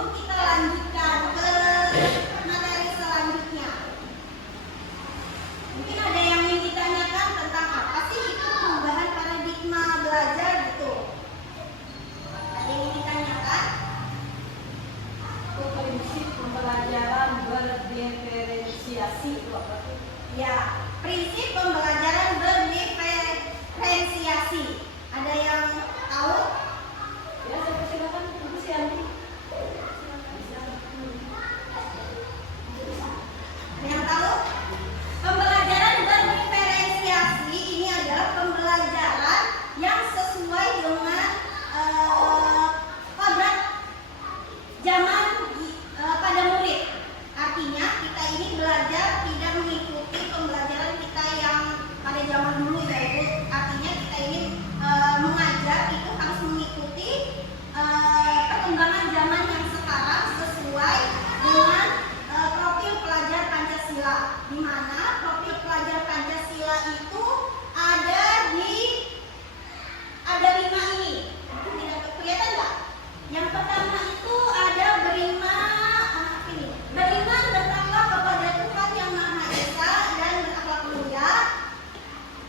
sebelum kita lanjutkan ke materi selanjutnya, mungkin ada yang ingin ditanyakan tentang apa sih itu perubahan paradigma belajar gitu. Ada yang ingin ditanyakan? Prinsip pembelajaran berdiferensiasi itu apa sih? Ya, prinsip pembelajaran berdiferensiasi. Ada yang tahu? Ya, saya persilakan Ibu Sianti. Ada yang tahu? Pembelajaran berdiferensiasi ini adalah pembelajaran yang sesuai dengan kodrat zaman pada murid. Artinya kita ini belajar tidak mengikuti pembelajaran kita yang pada zaman dulu, yaitu artinya kita ini mengajar itu harus mengikuti perkembangan zaman yang sekarang sesuai dengan profil pelajar Pancasila, di mana profil pelajar Pancasila itu ada 5 ini. Tidak kelihatan nggak? Yang pertama itu ada beriman bertakwa kepada Tuhan Yang Maha Esa dan berakhlak mulia.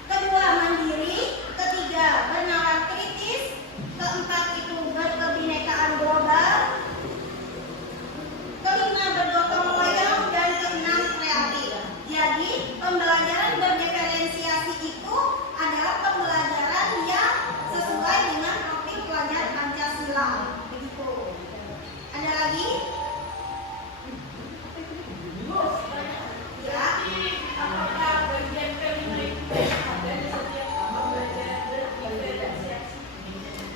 Kedua, mandiri. Ketiga, bernalar kritis. Keempat itu berkebinekaan global. Kelima, bergotong royong. Dan keenam, kreatif. Jadi pembelajaran berdiferensiasi itu adalah pembelajaran yang sesuai dengan profil pelajar Pancasila. Begitu. Ada lagi? Ya. Apakah bagian kelima itu ada di setiap pembelajaran berdiferensiasi?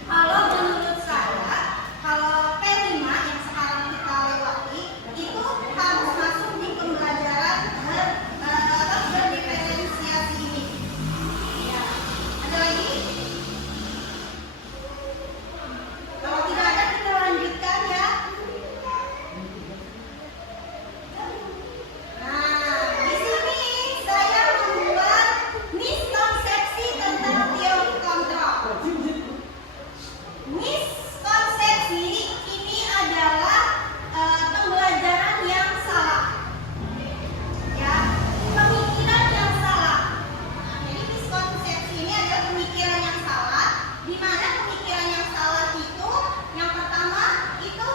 Kalau menurut saya, kalau P5 yang sekarang kita lewati itu harus masuk di pembelajaran berdiferensiasi ini. Ya. Ada lagi? Kalau tidak ada kita lanjutkan ya. Nah, di sini saya membuat miskonsepsi tentang teori kontrol. Miskonsepsi ini adalah pembelajaran yang salah, ya, pemikiran yang salah. Jadi miskonsepsi ini adalah pemikiran yang salah, di mana pemikiran yang salah itu yang pertama itu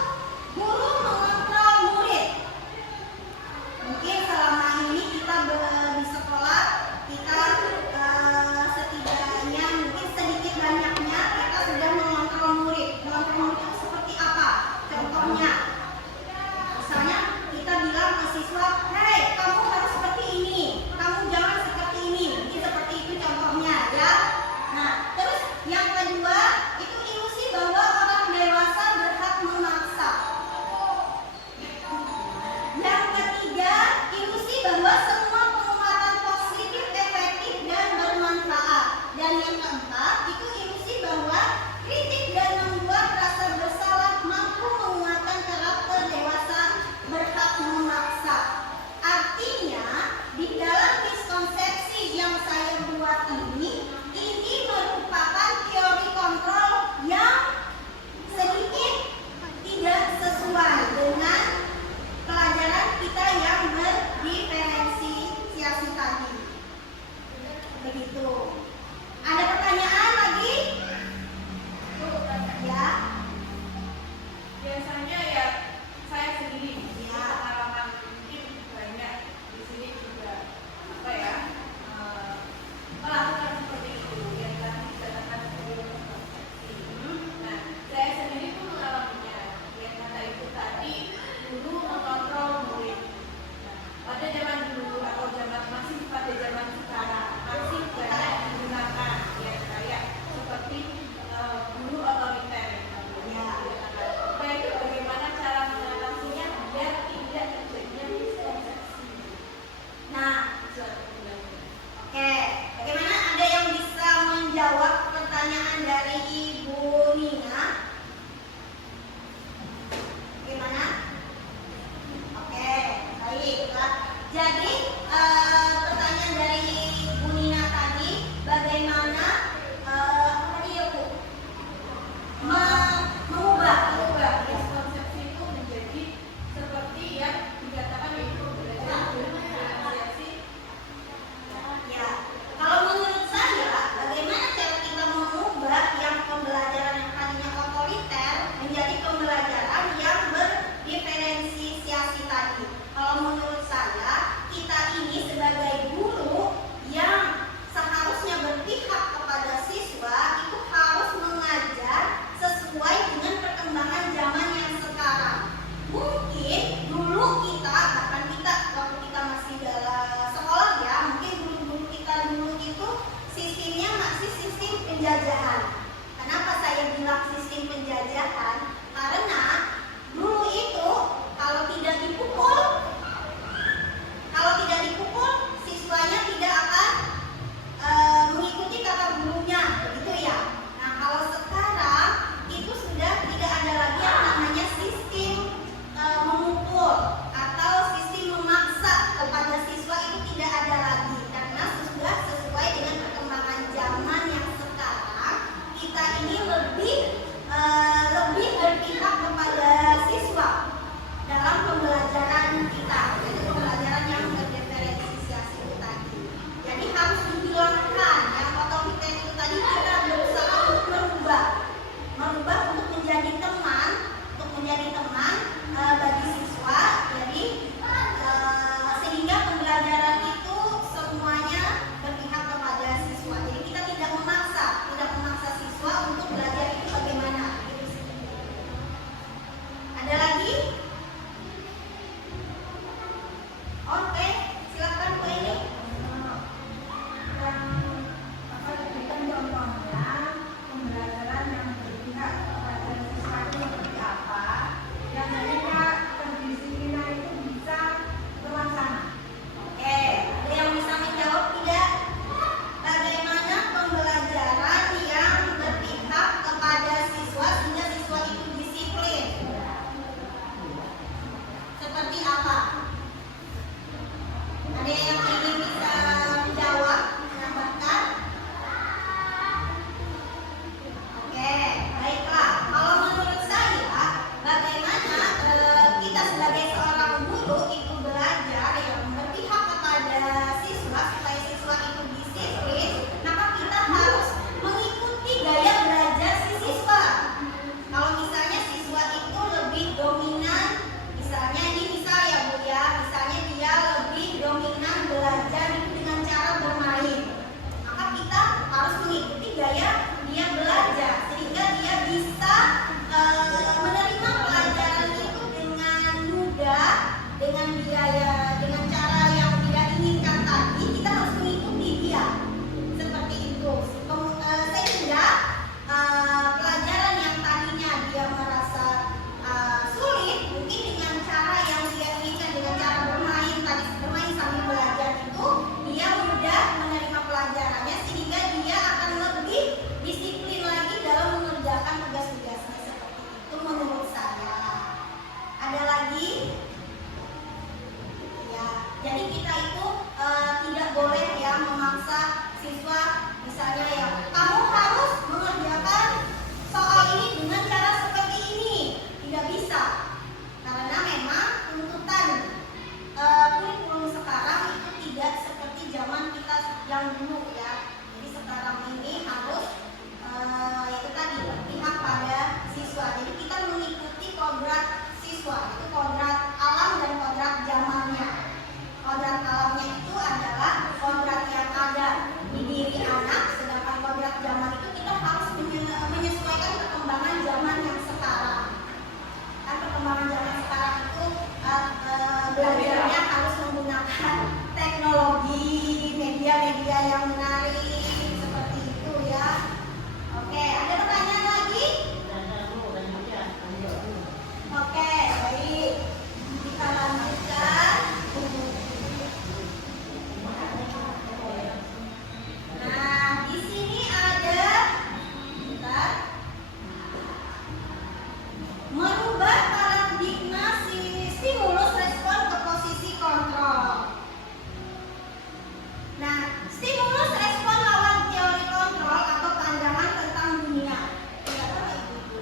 guru mengontrol murid. Mungkin selama ini kita di sekolah kita setidaknya mungkin sedikit banyaknya kita sudah mengontrol murid. Mengontrol murid itu seperti apa? Contohnya, misalnya kita bilang ke siswa, hei kamu harus seperti ini, kamu jangan seperti ini. Ini seperti itu contohnya ya. Nah, terus yang kedua itu ilusi bahwa orang dewasa berhak memaksa. Yang ketiga, ilusi bahwa semua pengumuman positif, efektif, dan bermanfaat. Dan yang keempat, itu ilusi bahwa kritik dan membuat rasa bersalah mampu menguatkan karakter dewasa berhak memaksa. Artinya, di dalam miskonsepsi yang saya buat ini merupakan teori kontrol yang sedikit tidak sesuai dengan pelajaran kita yang berdiferensiasi tadi. Begitu. Ada pertanyaan lagi? Ya. Biasanya ya saya sendiri Ya. pengalaman mungkin banyak di sini juga apa ya melakukan seperti itu yang tadi dikatakan sebagai miskonsepsi. Nah, saya sendiri pun mengalaminya yang kata itu tadi guru mengontrol murid. Nah, pada zaman dulu atau zaman masih pada zaman sekarang masih banyak zaman dulu ya. Jadi sekarang ini harus itu tadi berpihak pada siswa. Jadi kita mengikuti kodrat siswa, itu kodrat alam dan kodrat zamannya. Kodrat alamnya itu adalah kodrat yang ada di diri anak, sedangkan kodrat zaman itu kita harus menyesuaikan perkembangan zaman yang sekarang. Kan perkembangan zaman sekarang itu belajarnya harus menggunakan teknologi, media-media yang menarik seperti itu ya. Oke, ada pertanyaan lagi? Oke, baik. Kita lanjutkan. Nah, di sini ada bentar. Merubah paradigma stimulus respon ke posisi kontrol. Nah, stimulus respon lawan teori kontrol atau pandangan tentang dunia. Tidak tahu Ibu?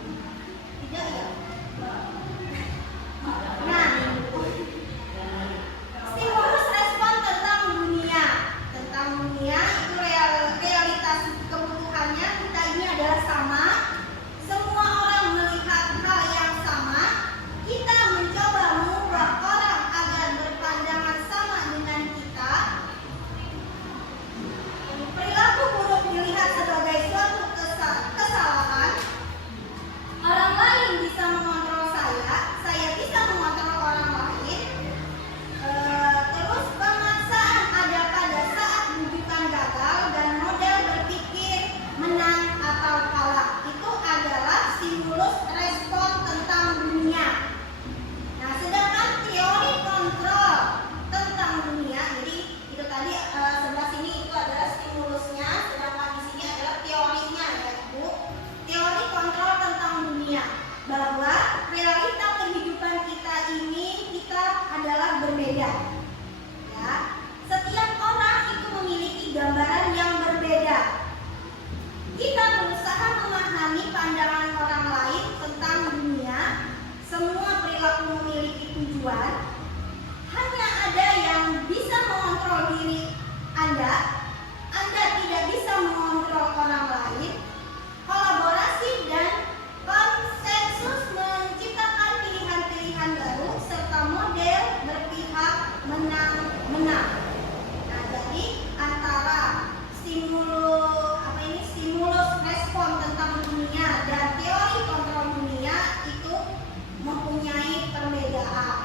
Tidak ya? Nah, stimulus respon tentang dunia itu realitas kebutuhannya kita ini adalah sama. Semua orang melihat hal yang sama. Kita mencoba mengubah orang agar berpandangan sama dengan kita. Perilaku buruk dilihat sebagai suatu kesalahan. Orang lain bisa mengontrol saya bisa mengontrol orang lain. Terus pemaksaan ada pada saat bujukan gagal dan model berpikir menang atau kalah. Itu adalah stimulus respon tentang dunia. Nah, sedangkan teori kontrol tentang dunia, jadi itu tadi sebelah sini itu adalah stimulusnya, sedangkan di sini adalah teorinya ya Ibu. Teori kontrol tentang dunia, bahwa realita kehidupan kita ini kita adalah berbeda. Ya, setiap orang itu memiliki gambaran yang berbeda. Kita berusaha memahami pandangan orang lain tentang dunia. Semua perilaku memiliki tujuan. Hanya ada yang bisa mengontrol diri Anda. Anda tidak bisa mengontrol orang lain. Kolaborasi dan konsensus menciptakan pilihan-pilihan baru serta model berpihak menang-menang. Nah, jadi antara stimulus respon tentang dunia dan teori kontrol dunia itu mempunyai perbedaan.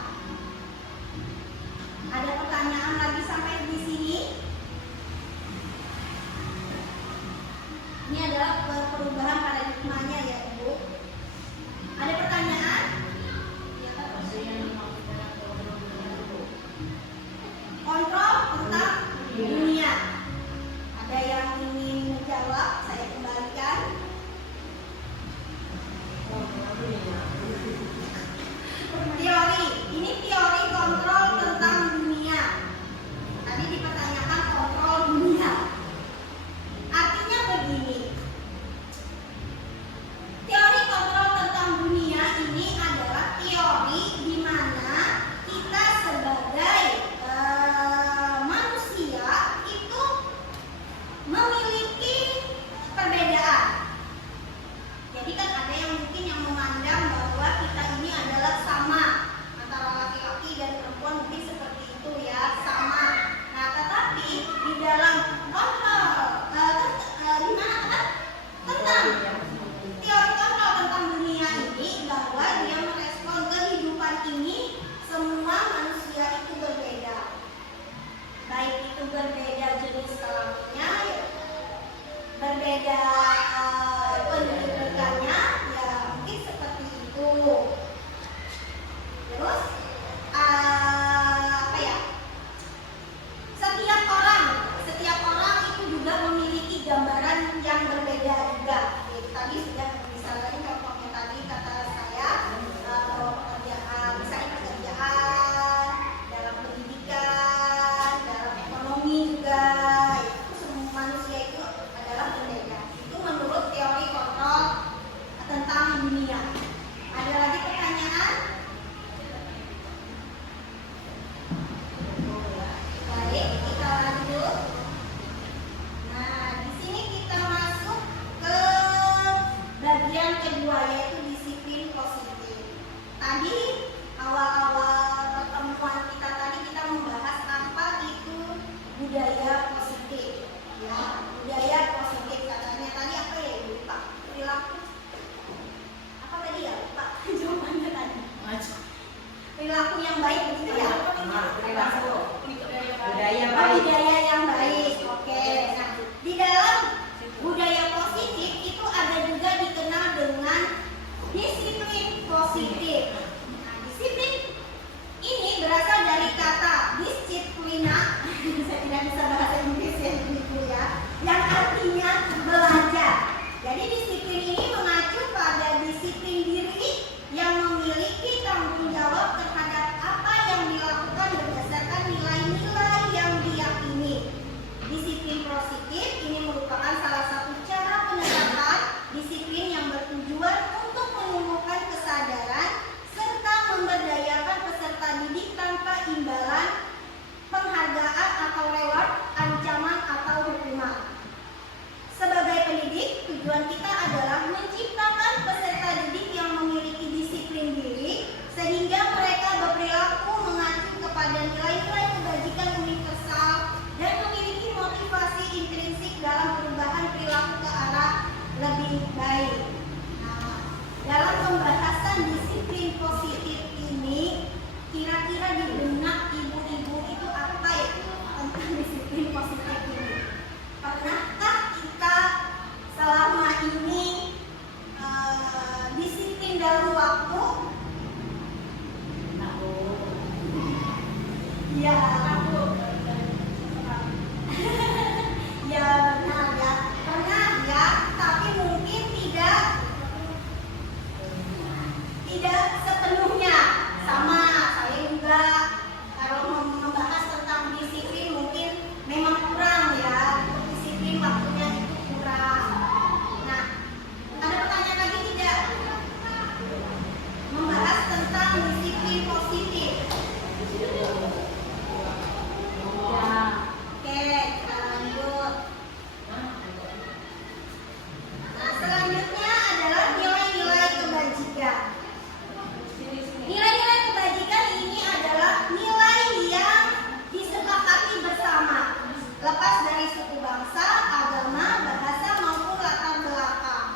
baik begitu ya? Budaya Oh, baik. budaya yang baik. Oke. Nah, di dalam budaya positif itu ada juga dikenal dengan disiplin positif. Nah, disiplin ini berasal dari kata disiplina. Saya tidak bisa bahasa Inggris ya, begitu ya. Yang artinya belajar. Jadi disiplin ini mengacu pada disiplin diri yang memiliki tanggung jawab terhadap apa yang dilakukan berdasarkan nilai-nilai yang diyakini. Disiplin positif ini merupakan salah satu cara penerapan disiplin yang bertujuan untuk menumbuhkan kesadaran serta memberdayakan peserta didik tanpa imbalan, penghargaan atau reward, ancaman atau hukuman. Sebagai pendidik, tujuan kita adalah menciptakan peserta didik yang memiliki disiplin diri sehingga mereka berperilaku mengacu kepada nilai-nilai kebajikan universal dan memiliki motivasi intrinsik dalam perubahan perilaku ke arah lebih baik. Nah, dalam pembahasan disiplin positif ini, kira-kira di benak ibu-ibu itu apa ya tentang disiplin positif ini? Pernahkah kita selama ini disiplin dalam waktu? Ya, ya benar ya. Pernah ya, tapi mungkin tidak sepenuhnya. Sama saya juga kalau membahas tentang disiplin mungkin memang kurang ya. Disiplin waktunya itu kurang. Nah, ada pertanyaan lagi tidak? Membahas tentang disiplin positif. Oke, kita lanjut. Nah, selanjutnya adalah nilai-nilai kebajikan. Nilai-nilai kebajikan ini adalah nilai yang disepakati bersama, lepas dari suku bangsa, agama, bahasa maupun latar belakang.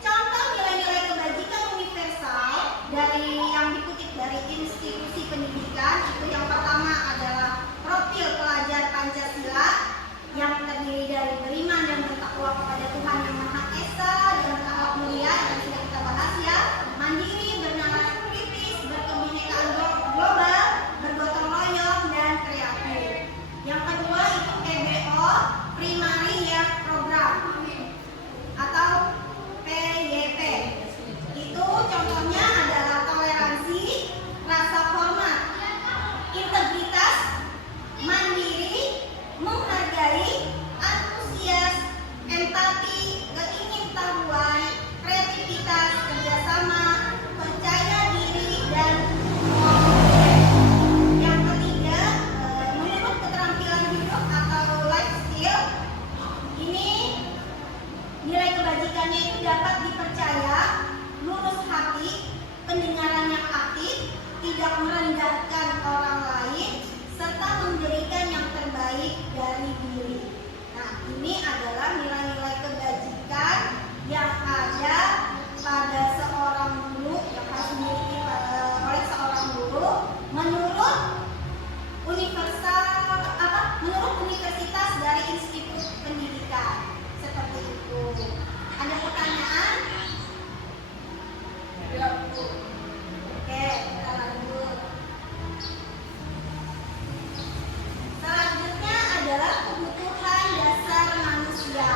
Contoh nilai-nilai kebajikan universal dari yang dikutip dari institusi pendidikan itu yang pertama adalah profil pelajar Pancasila yang terdiri dari beriman dan bertakwa kepada Tuhan Yang Maha Esa dan berakhlak mulia yang sudah kita bahas ya, mandiri, bernalar kritis, berkebinekaan global, bergotong royong dan kreatif. Yang kedua itu PBO, Primary Year Program atau PYP. Itu contohnya adalah toleransi, rasa hormat, integritas, mandiri, menghargai, antusias, empati, keingintahuan, kreativitas, kerjasama, percaya diri, dan kompetensi. Yang ketiga, menurut keterampilan hidup atau life skill, ini nilai kebajikannya itu dapat dipercaya, lurus hati, pendengaran yang aktif, tidak merendahkan orang lain, serta memberikan yang terbaik dari diri. Nah, ini adalah nilai-nilai kebajikan yang ada pada seorang guru, yang harus dimiliki oleh seorang guru menurut menurut universitas dari institut pendidikan. Seperti itu. Ada pertanyaan? Oke, kita lanjut. Selanjutnya adalah kebutuhan dasar manusia.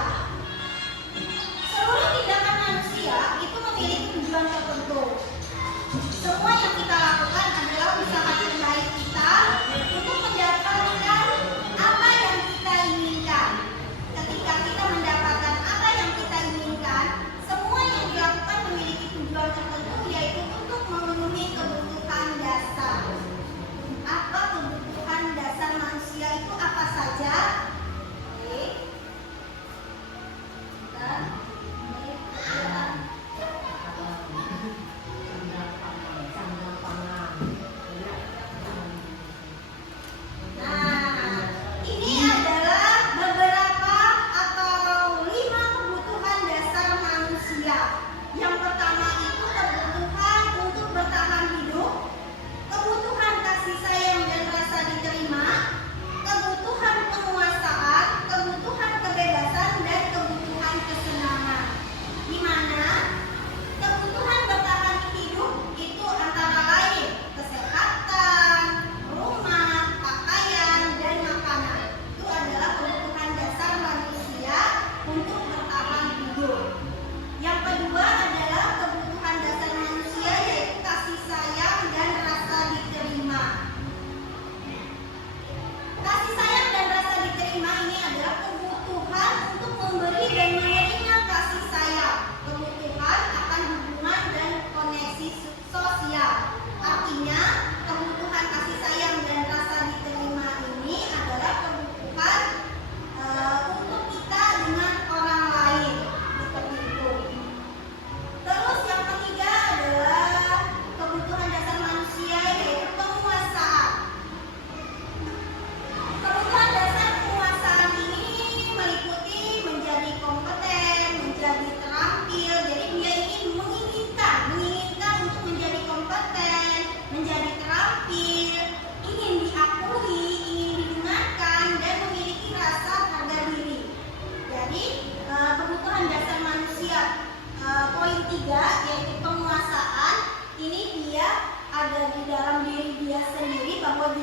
Seluruh tindakan manusia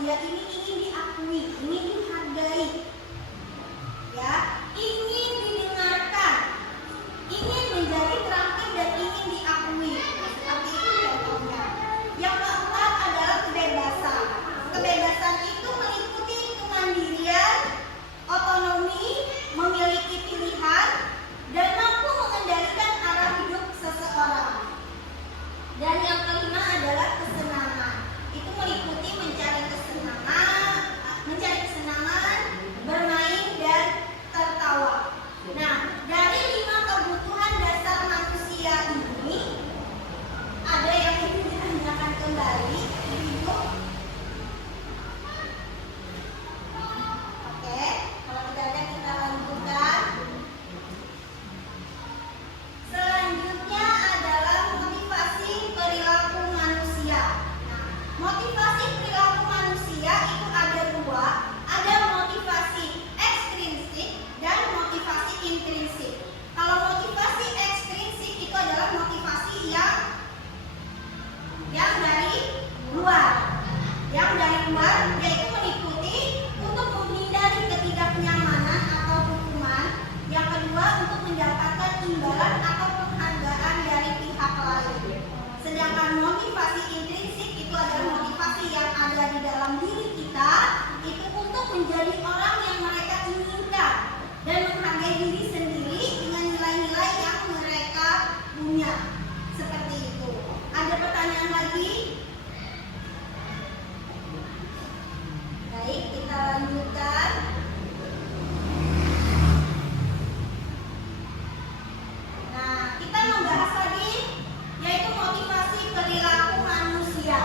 dia ini ingin diakui, ingin dihargai, ya, ingin didengarkan, ingin menjadi terakhir dan ingin diakui. Seperti itu contohnya. Yang keempat adalah kebebasan. Kebebasan itu meliputi kemandirian, otonomi, memiliki pilihan, dan mampu mengendalikan arah hidup seseorang. Dan yang kelima adalah kesenangan. Itu meliputi mencari kesenangan, bermain dan tertawa. Nah, dari 5 kebutuhan dasar manusia ini ada yang ingin ditanyakan kembali, Ibu. Oke, kalau tidak ada kita lanjutkan. Selanjutnya adalah motivasi perilaku manusia. Nah, motivasi perilaku manusia itu ada 2, ada motivasi ekstrinsik dan motivasi intrinsik. Kalau motivasi ekstrinsik itu adalah motivasi yang dari luar. Yang dari luar yaitu meliputi untuk menghindari ketidaknyamanan atau hukuman. Yang kedua untuk mendapatkan imbalan atau penghargaan dari pihak lain. Sedangkan motivasi intrinsik itu adalah motivasi yang ada di dalam diri kita, itu untuk menjadi orang yang mereka inginkan dan menghargai diri sendiri dengan nilai-nilai yang mereka punya. Seperti itu. Ada pertanyaan lagi? Baik, kita lanjutkan. Nah, kita membahas lagi yaitu motivasi perilaku manusia.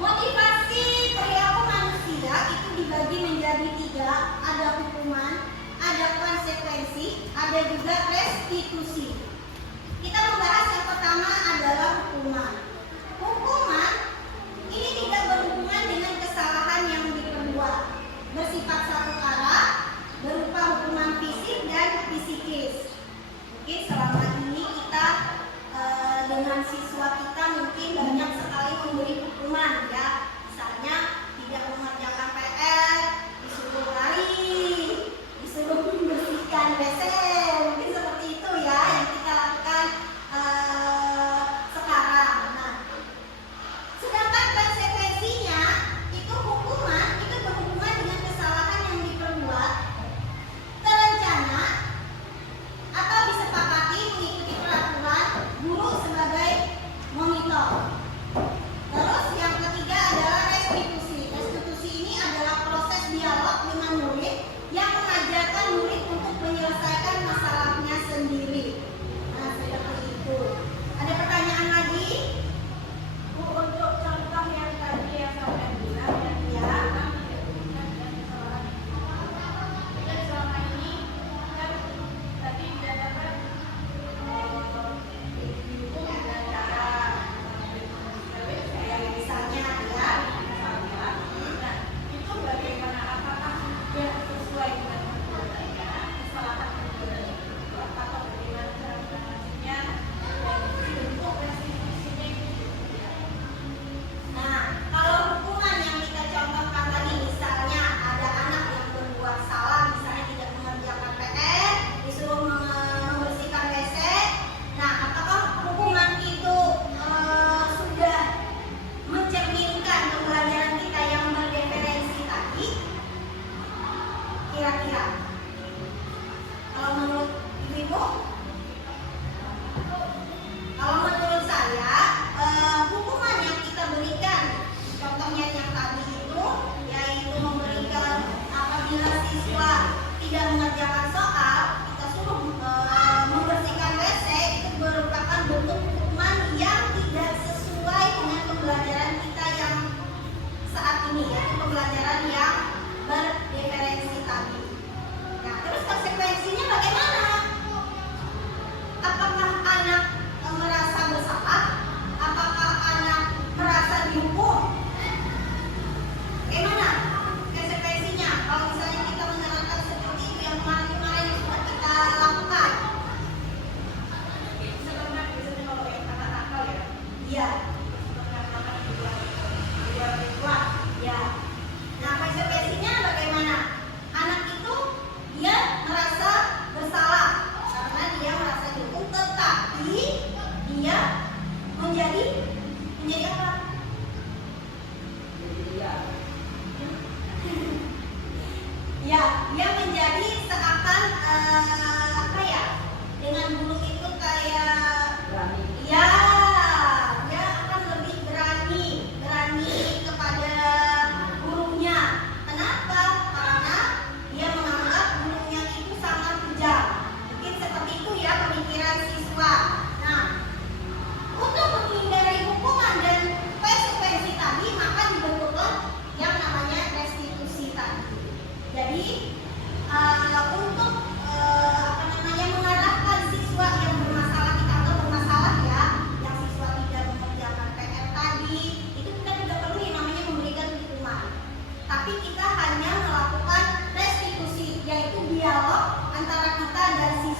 Motivasi perilaku manusia itu dibagi menjadi 3, ada hukuman, ada konsekuensi, ada juga restitusi. Kita membahas yang pertama adalah hukuman. Hukuman ini tidak berhubungan dengan kesalahan yang diperbuat, bersifat satu arah, berupa hukuman fisik dan psikis. Mungkin selama ini kita dengan siswa kita mungkin banyak sekali memberi hukuman, ya. Misalnya tidak mengerjakan PR, disuruh lari, disuruh membersihkan WC, mungkin seperti itu ya yang kita lakukan sekarang. Nah,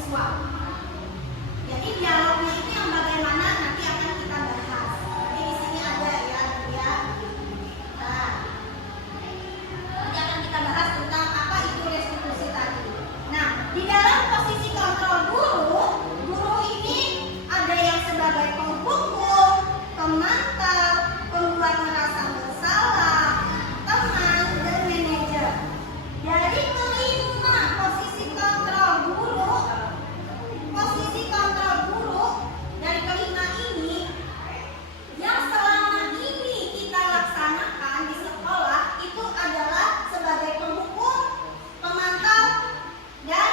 siswa. Jadi dialognya itu yang bagaimana nanti akan kita bahas. Jadi di sini ada ya. Nah, nanti akan kita bahas tentang apa itu restitusi tadi. Nah, di dalam posisi kontrol guru ini ada yang sebagai penghukum, pemantau, pembuat merasa bersalah, teman, dan manajer. Dari kelima posisi kontrol guru dari kelima ini yang selama ini kita laksanakan di sekolah itu adalah sebagai penghukum, pemantau, dan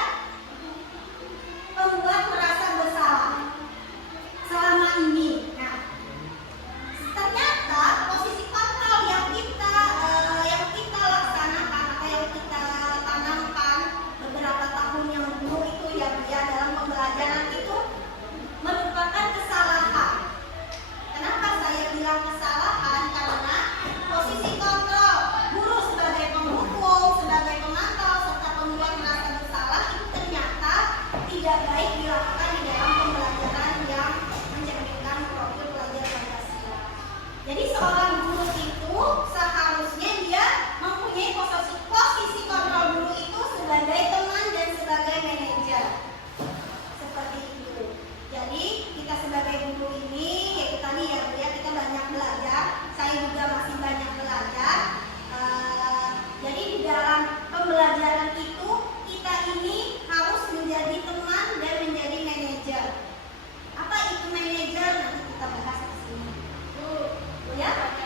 pembuat merasa bersalah selama ini. Nah, ternyata posisi kontrol yang kita laksanakan atau yang kita tanamkan beberapa tahun yang dulu itu ya dalam pembelajaran itu merupakan kesalahan. Kenapa saya bilang kesalahan? Karena posisi kontrol guru sebagai penghukum, sebagai pemantau, serta pembuat merasa bersalah itu ternyata tidak baik dilakukan di dalam pembelajaran yang mencerminkan profil pelajar Pancasila. Jadi seorang guru itu seharusnya dia mempunyai posisi kontrol guru itu sebagai teman dan sebagai manajer. Seperti itu. Jadi kita sebagai guru ini yaitu tadi ya Bu ya, kita banyak belajar. Saya juga masih banyak belajar. Jadi di dalam pembelajaran itu kita ini harus menjadi teman dan menjadi manajer. Apa itu manajer? Nanti kita bahas di sini. Bu ya.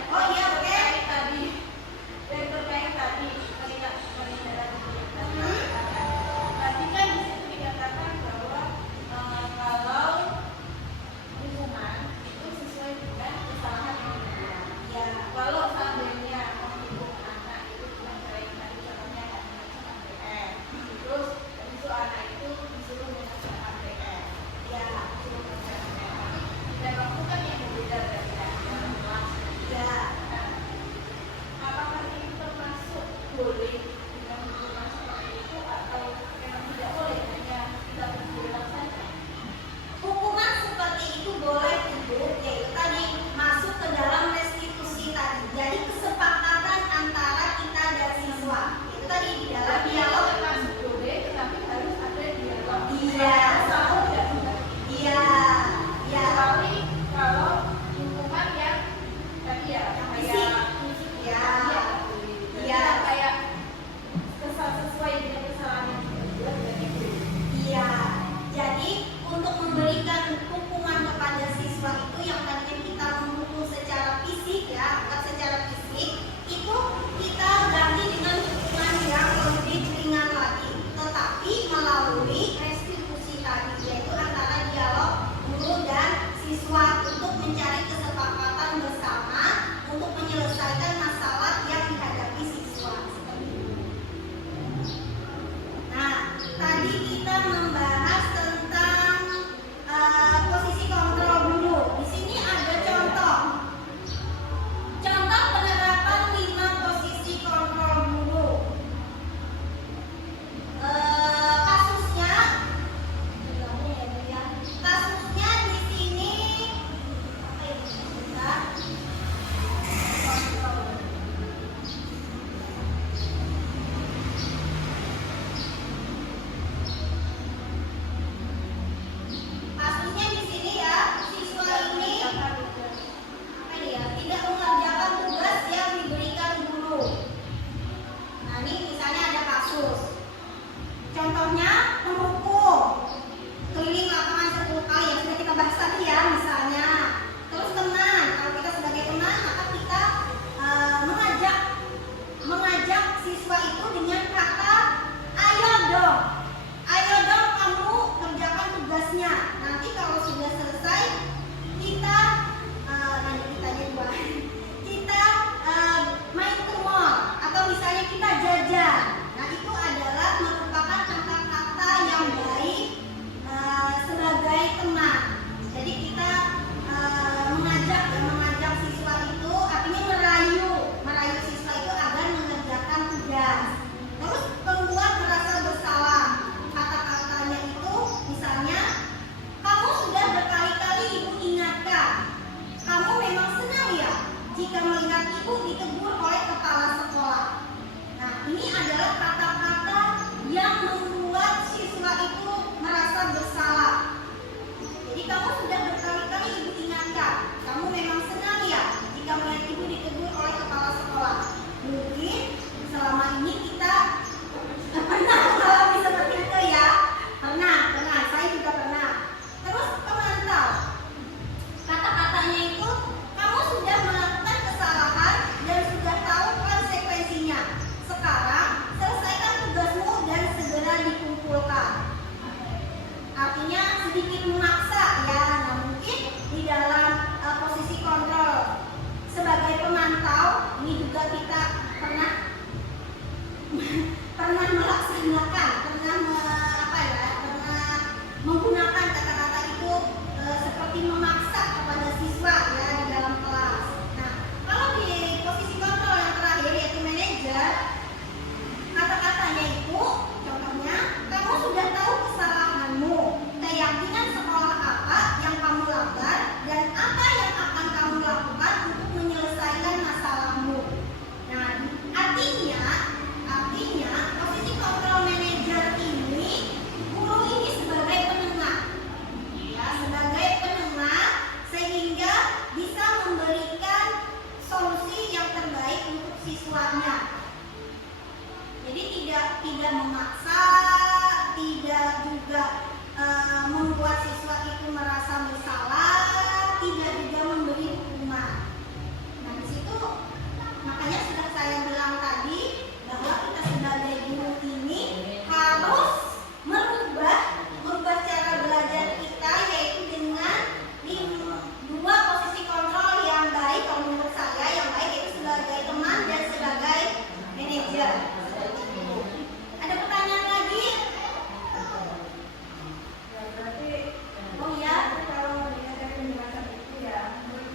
ibu ditegur oleh kepala sekolah. Nah, ini adalah kata-kata yang membuat siswa itu merasa bersalah. Jadi kamu sudah berkali-kali ibu ingatkan, kamu memang senang ya jika melihat ibu ditegur oleh kepala sekolah. Mungkin selama ini kita pernah mengalami seperti itu ya. Pernah, saya juga pernah. Terus pemantau. Kata-katanya itu, kamu sudah melakukan kesalahan dan sudah tahu konsekuensinya. Sekarang selesaikan tugasmu dan segera dikumpulkan. Artinya sedikit memaksa ya. Nah, mungkin di dalam posisi kontrol sebagai pemantau ini juga kita pernah melaksanakan, pernah menggunakan kata-kata itu seperti memaksa kepada siswa ya di dalam kelas. Nah, kalau di posisi kontrol yang terakhir yaitu manajer, kata-katanya itu contohnya, kamu sudah tahu kesalahanmu, keyakinan sekolah apa yang kamu langgar, dan apa yang akan kamu lakukan untuk menyelesaikan masalahmu. Nah, artinya posisi kontrol manajer ini, guru ini sebagai penengah, ya, sebagai penengah sehingga bisa memberikan solusi yang terbaik untuk siswanya. Jadi tidak memaksa, tidak juga membuat siswa itu merasa bersalah, tidak juga memberi hukuman. Nah, di situ makanya sudah saya bilang tadi bahwa kita sebagai guru ini harus merubah cara belajar kita, yaitu dengan dua posisi kontrol yang baik. Kalau menurut saya yang baik itu sebagai teman dan sebagai manajer. Ada pertanyaan lagi? Oh ya, kalau dilihat dari penjelasan itu ya, menurut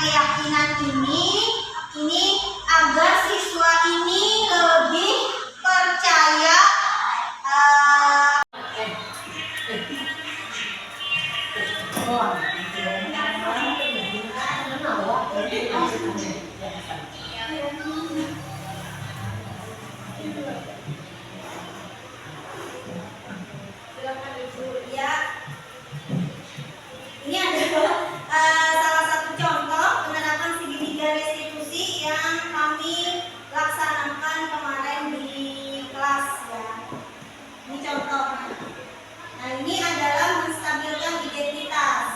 keyakinan ini agar siswa ini lebih percaya Silakan Ibu. ya. Ini adalah salah satu contoh penerapan segitiga restitusi yang kami laksanakan kemarin di kelas ya. Ini contoh. Nah, ini adalah menstabilkan identitas.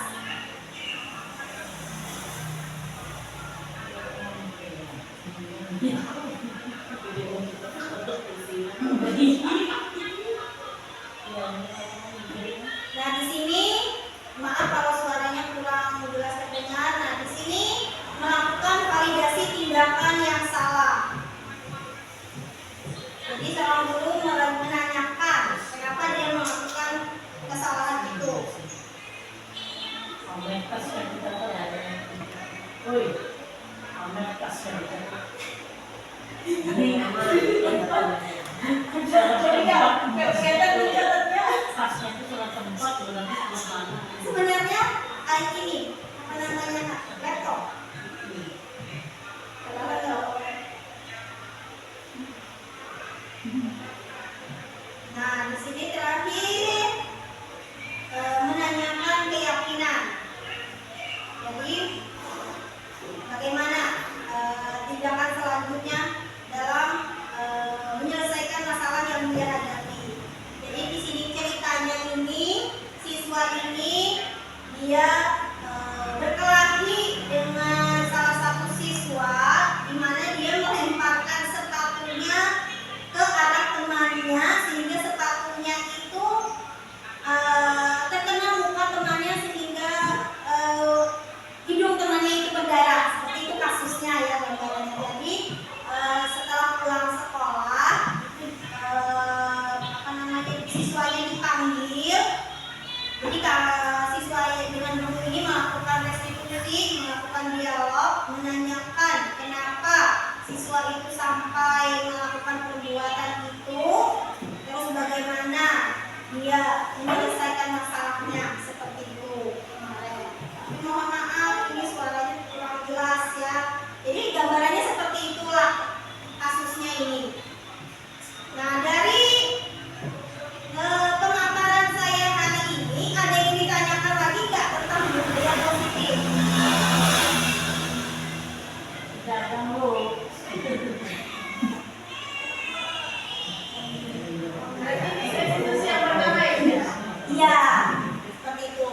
Nah, di sini maaf kalau suaranya kurang jelas terdengar. Nah, di sini melakukan validasi tindakan yang salah. Jadi seorang guru menanyakan kenapa dia melakukan kesalahan itu. Sebenarnya ini apa namanya laptop. Nah, di sini terakhir menanyakan keyakinan. Jadi bagaimana tindakan selanjutnya dalam menyelesaikan masalah yang dia hadapi. Jadi di sini ceritanya ini siswa ini dia berkelahi dengan salah satu siswa di mana dia melemparkan sepatunya ke arah temannya sehingga sepatunya itu terkena muka temannya sehingga hidung temannya itu berdarah. Seperti itu kasusnya ya gambarannya. Jadi setelah pulang sekolah siswanya dipanggil. Jadi siswa dengan guru ini melakukan restitusi, melakukan dialog, menanyakan kenapa siswa itu sampai melakukan perbuatan itu, terus bagaimana dia menyelesaikan masalahnya seperti itu kemarin. Tapi mohon maaf ini suaranya kurang jelas ya. Jadi gambarannya seperti itulah kasusnya ini. Nah, dari pemaparan saya hari ini ada yang ditanyakan lagi nggak tentang budaya positif? Restitusi yang pertama ya. Iya, seperti itu.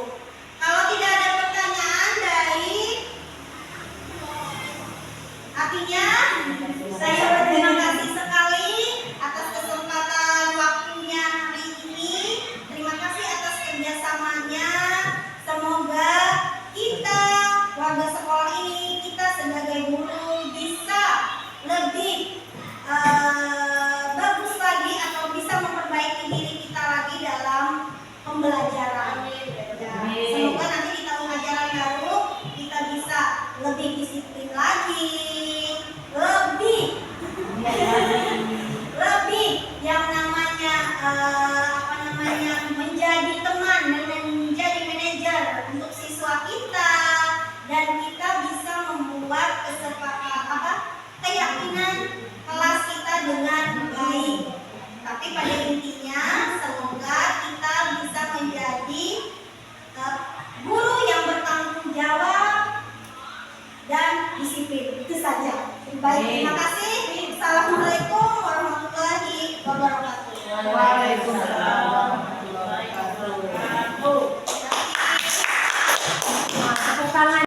Kalau tidak ada pertanyaan dari artinya saya berterima kasih sekali atas kesempatan waktunya hari ini. Terima kasih atas kerjasamanya. Semoga kita warga sekolah ini, kita sebagai guru bisa lebih bagus lagi atau bisa memperbaiki diri kita lagi dalam pembelajaran. Semoga nanti di tahun ajaran baru kita bisa lebih disiplin lagi, lebih yang namanya menjadi teman dan menjadi manajer untuk siswa kita, dan kita bisa membuat keyakinan kelas kita dengan baik. Tapi pada intinya semoga kita bisa menjadi guru yang bertanggung jawab dan disiplin. Itu saja. Baik, terima kasih. Assalamualaikum warahmatullahi wabarakatuh. Waalaikumsalam.